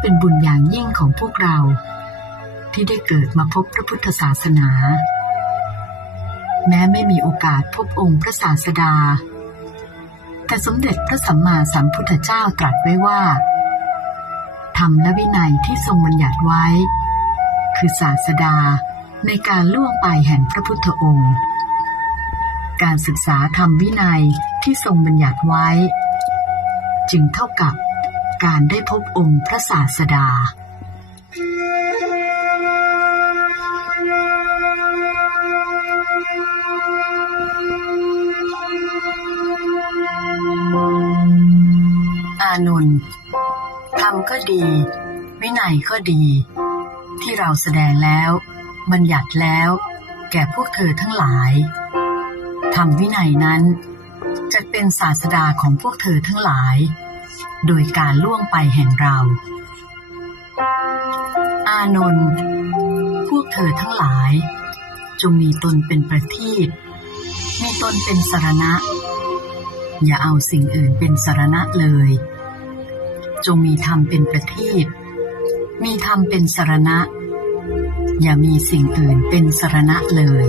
เป็นบุญอย่างยิ่งของพวกเรา ที่ได้เกิดมาพบพระพุทธศาสนา แม้ไม่มีโอกาสพบองค์พระศาสดา แต่สมเด็จพระสัมมาสัมพุทธเจ้าตรัสไว้ว่าธรรมและวินัยที่ทรงบัญญัติไว้ คือศาสดาในการล่วงไปแห่งพระพุทธองค์ การศึกษาธรรมวินัยที่ทรงบัญญัติไว้ จึงเท่ากับ การได้พบองค์พระศาสดา อานนท์ธรรมก็ดี วินัยก็ดี ที่เราแสดงแล้ว บัญญัติแล้ว แก่พวกเธอทั้งหลายธรรมวินัยนั้นจะเป็นศาสดาของพวกเธอทั้งหลาย โดยการล่วงไปแห่งเรา อานนท์พวกเธอทั้งหลาย จงมีตนเป็นประทีปมีตนเป็นสารณะ อย่าเอาสิ่งอื่นเป็นสารณะเลย จงมีธรรมเป็นประทีปมีธรรมเป็นสารณะ อย่ามีสิ่งอื่นเป็นสารณะเลย